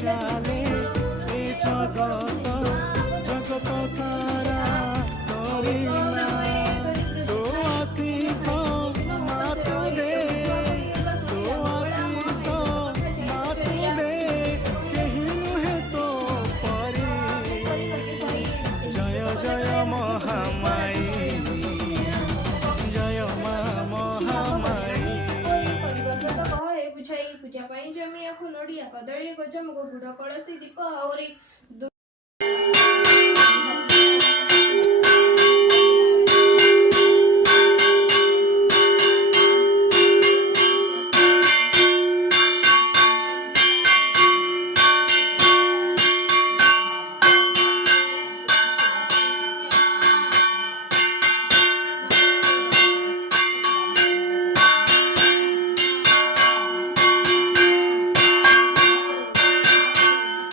चाले ए जगत जगत सारा करीना तो आशीष मातु दे तो आशीष मातु दे केही नुहे तो परी जय जय महामाई जय मां महामाई पूजा पाई जमी आखु नड़िया कदली गजम गुड़ कलसी दीप आउरी